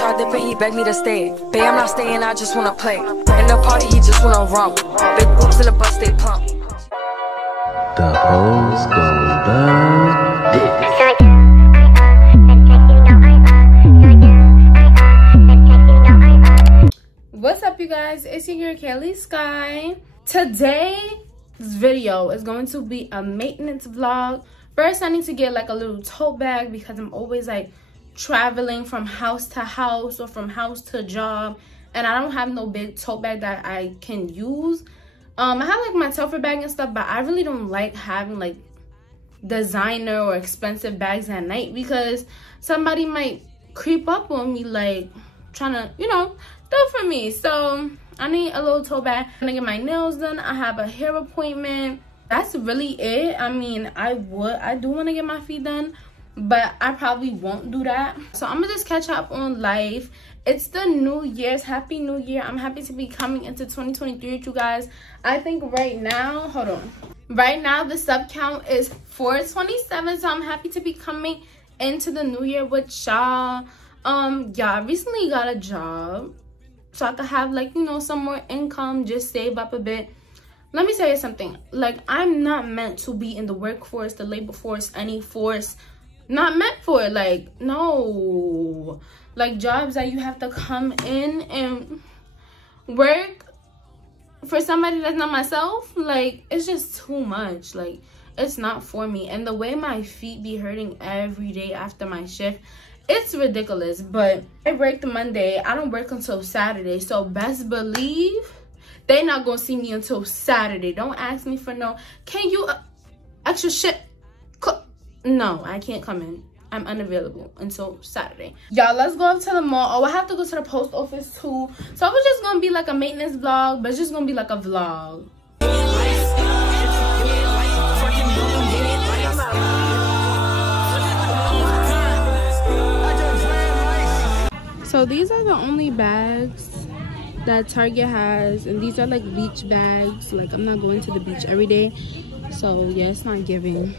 hard dipping, he begged me to stay. Babe, I'm not staying, I just wanna play. In the party, he just wanna romp. Big boobs in the bus, they plump. The hoes gon' love this. What's up, you guys? It's your girl Kelly Sky. Today's video is going to be a maintenance vlog. First, I need to get like a little tote bag because I'm always like traveling from house to house or from house to job, and I don't have no big tote bag that I can use. I have like my tote bag and stuff, but I really don't like having like designer or expensive bags at night because somebody might creep up on me like trying to, you know, do for me. So I need a little tote bag. I'm gonna get my nails done. I have a hair appointment. That's really it. I mean, I do want to get my feet done, but I probably won't do that. So I'm gonna just catch up on life. It's the New Year's. Happy New Year. I'm happy to be coming into 2023 with you guys. I think right now, hold on. Right now the sub count is 427, so I'm happy to be coming into the new year with y'all. Yeah, I recently got a job so I could have like, you know, some more income, just save up a bit. Let me tell you something. Like, I'm not meant to be in the workforce, the labor force, any force. Not meant for it. Like, no. Like, jobs that you have to come in and work for somebody that's not myself, like, it's just too much. Like, it's not for me. And the way my feet be hurting every day after my shift, it's ridiculous. But I work Monday. I don't work until Saturday. So best believe they not gonna see me until Saturday. Don't ask me for no, can you extra shit cook? No, I can't come in. I'm unavailable until Saturday. Y'all, let's go up to the mall. Oh, I have to go to the post office too. So it was just gonna be like a maintenance vlog, but it's just gonna be like a vlog. So these are the only bags that Target has, and these are like beach bags. Like, I'm not going to the beach every day, so yeah, it's not giving.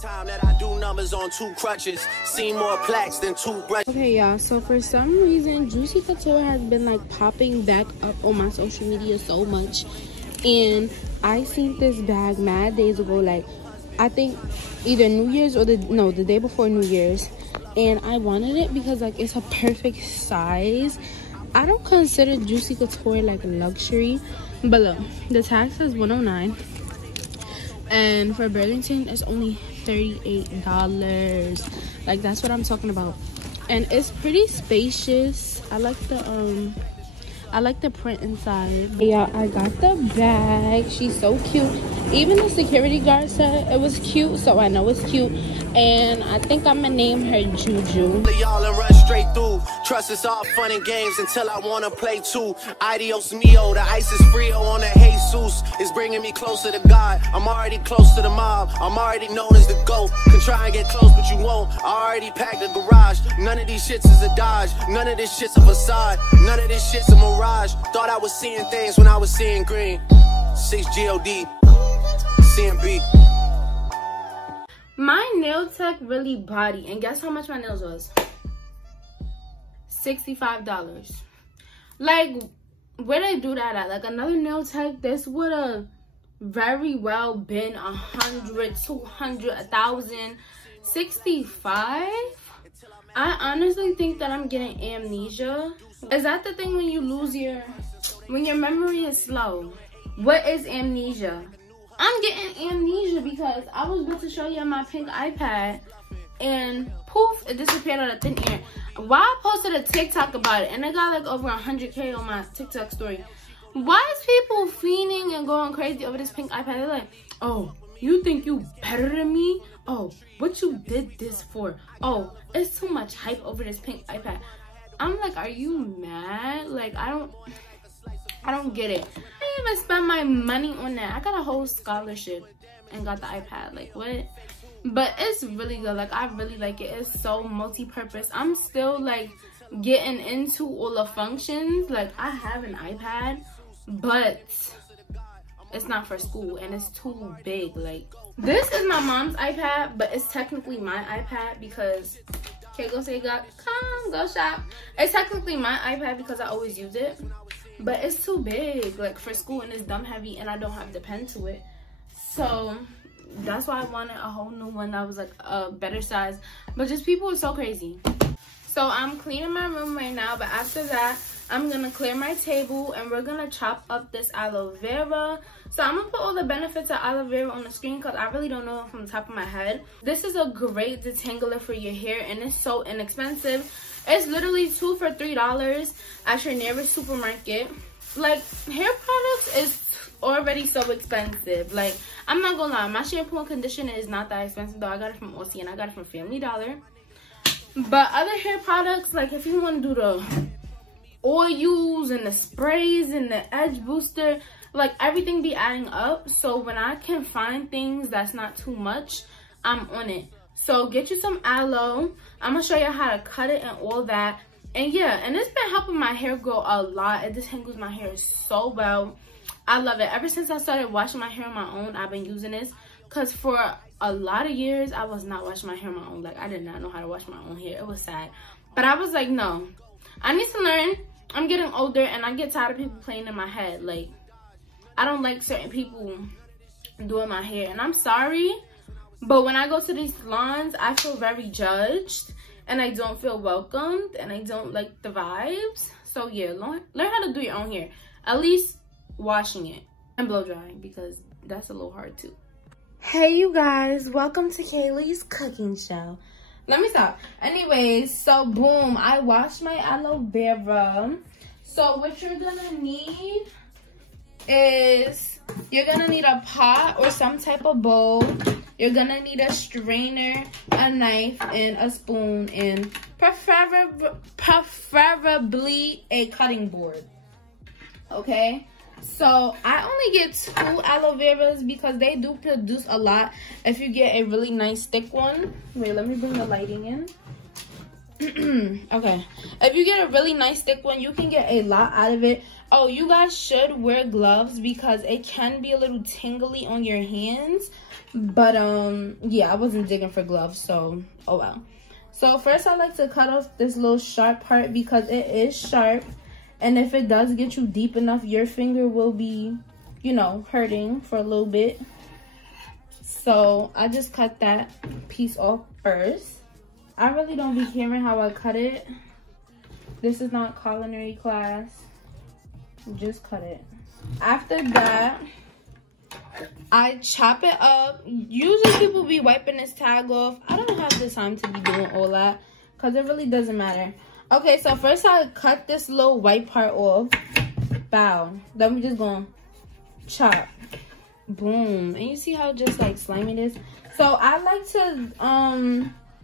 Time that I do numbers on 2 crutches, see more plaques than 2 brushes. Okay, y'all, so for some reason Juicy Couture has been like popping back up on my social media so much, and I seen this bag mad days ago, like I think either New Year's or the day before New Year's, and I wanted it because like it's a perfect size. I don't consider Juicy Couture like luxury, but look, the tag says $109, and for Burlington it's only $38. Like, that's what I'm talking about. And it's pretty spacious. I like the print inside. Yeah, I got the bag. She's so cute. Even the security guard said it was cute, so I know it's cute. And I think I'm gonna name her Juju. Y'all and run straight through. Trust is all fun and games until I wanna play too. Adios mio, the ice is Frio on the Jesus is bringing me closer to God. I'm already close to the mob. I'm already known as the GOAT. Can try and get close, but you won't. I already packed the garage. None of these shits is a Dodge. None of this shit's a facade. None of this shit's a mirage. Thought I was seeing things when I was seeing green. 6 GOD, CMB. My nail tech really body, and guess how much my nails was? $65. Like, where they do that at? Like, another nail tech, this would have very well been 100, 200, 1,000. 65? I honestly think that I'm getting amnesia. Is that the thing when you lose when your memory is slow? What is amnesia? I'm getting amnesia because I was about to show you my pink iPad and poof, it disappeared out of thin air. Why I posted a TikTok about it and it got like over 100K on my TikTok story. Why is people fiending and going crazy over this pink iPad? They're like, oh, you think you better than me? Oh, what you did this for? Oh, it's too much hype over this pink iPad. I'm like, are you mad? Like, I don't get it. I didn't even spend my money on that. I got a whole scholarship and got the iPad. Like, what? But it's really good. Like, I really like it. It's so multi-purpose. I'm still like getting into all the functions. Like, I have an iPad, but it's not for school and it's too big. Like, this is my mom's iPad, but it's technically my iPad because Okay, go say God, come, go shop. It's technically my iPad because I always use it, but it's too big, like, for school, and it's dumb heavy, and I don't have the pen to it. So that's why I wanted a whole new one that was like a better size. But just people are so crazy. So I'm cleaning my room right now, but after that, I'm gonna clear my table and we're gonna chop up this aloe vera. So I'm gonna put all the benefits of aloe vera on the screen because I really don't know from the top of my head. This is a great detangler for your hair and it's so inexpensive. It's literally 2 for $3 at your nearest supermarket. Like, hair products is already so expensive. Like, I'm not gonna lie, my shampoo and conditioner is not that expensive though. I got it from Aussie and I got it from Family Dollar. But other hair products, like if you want to do the oils and the sprays and the edge booster, like everything be adding up. So when I can find things that's not too much, I'm on it. So get you some aloe. I'm gonna show you how to cut it and all that. And yeah, and it's been helping my hair grow a lot. It detangles my hair so well. I love it. Ever since I started washing my hair on my own, I've been using this. Because for a lot of years, I was not washing my hair on my own. Like, I did not know how to wash my own hair. It was sad. But I was like, no. I need to learn. I'm getting older, and I get tired of people playing in my head. Like, I don't like certain people doing my hair. And I'm sorry, but when I go to these salons, I feel very judged. And I don't feel welcomed. And I don't like the vibes. So, yeah, learn how to do your own hair. At least washing it and blow drying, because that's a little hard, too. Hey you guys, welcome to Kaylee's cooking show. Let me stop. Anyways, so boom, I washed my aloe vera. So what you're gonna need is, you're gonna need a pot or some type of bowl. You're gonna need a strainer, a knife, and a spoon, and preferably a cutting board. Okay? So I only get 2 aloe veras because they do produce a lot. If you get a really nice thick one, wait, let me bring the lighting in. Okay, if you get a really nice thick one, you can get a lot out of it. Oh, you guys should wear gloves because it can be a little tingly on your hands. But yeah, I wasn't digging for gloves, so oh well. So first I like to cut off this little sharp part because it is sharp. And if it does get you deep enough, your finger will be, you know, hurting for a little bit. So I just cut that piece off first. I really don't be caring how I cut it. This is not culinary class. Just cut it. After that, I chop it up. Usually people be wiping this tag off. I don't have the time to be doing all that because it really doesn't matter. Okay, so first I cut this little white part off. Bow. Then we just gonna chop. Boom. And you see how just like slimy it is? So I like to,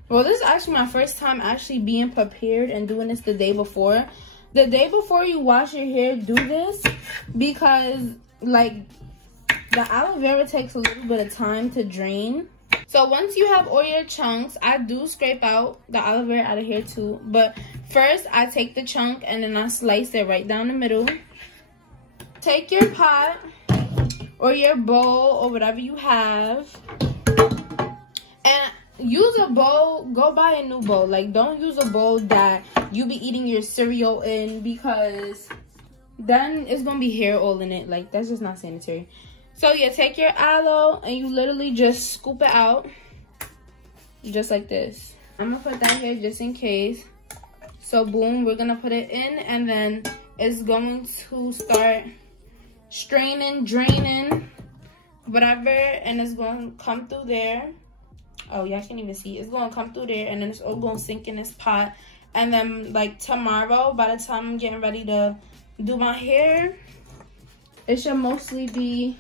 well, this is actually my first time actually being prepared and doing this the day before. The day before you wash your hair, do this because like the aloe vera takes a little bit of time to drain. So once you have all your chunks, I do scrape out the aloe vera out of here too. But first, I take the chunk and then I slice it right down the middle. Take your pot or your bowl or whatever you have. And use a bowl. Go buy a new bowl. Like, don't use a bowl that you be eating your cereal in because then it's going to be hair all in it. Like, that's just not sanitary. So yeah, take your aloe and you literally just scoop it out. Just like this. I'm gonna put that here just in case. So boom, we're gonna put it in and then it's going to start straining, draining, whatever, and it's going to come through there. Oh, y'all can't even see. It's going to come through there and then it's all going to sink in this pot. And then like tomorrow, by the time I'm getting ready to do my hair, it should mostly be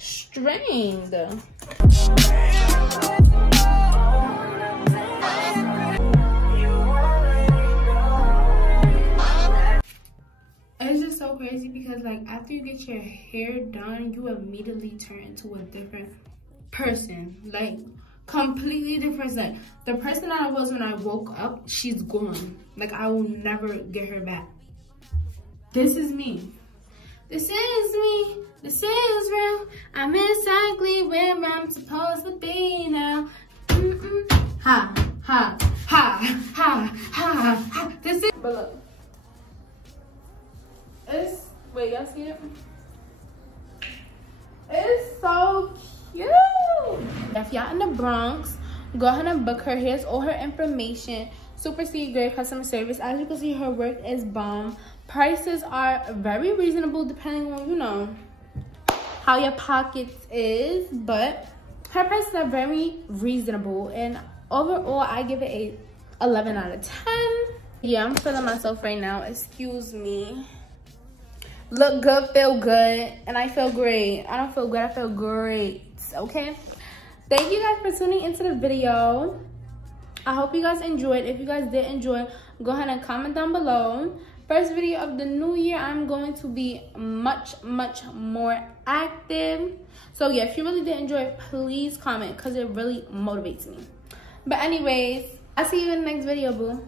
strained. It's just so crazy because like after you get your hair done, you immediately turn into a different person. Like completely different. Like the person that I was when I woke up, she's gone. Like I will never get her back. This is me. This is me. This is real. I'm exactly where I'm supposed to be now. Ha, ha. Ha, ha, ha, ha. This is, but look. It's, wait, y'all see it? It's so cute. If y'all in the Bronx, go ahead and book her. Here's all her information. Super sweet, great customer service. As you can see, her work is bomb. Prices are very reasonable depending on, you know, how your pockets is. But her prices are very reasonable. And overall, I give it a 11 out of 10. Yeah, I'm feeling myself right now. Excuse me. Look good, feel good, and I feel great. I don't feel good, I feel great, okay? Thank you guys for tuning into the video. I hope you guys enjoyed. If you guys did enjoy, go ahead and comment down below. First video of the new year, I'm going to be much more active. So yeah, if you really did enjoy, please comment, because it really motivates me. But anyways, I'll see you in the next video, boo.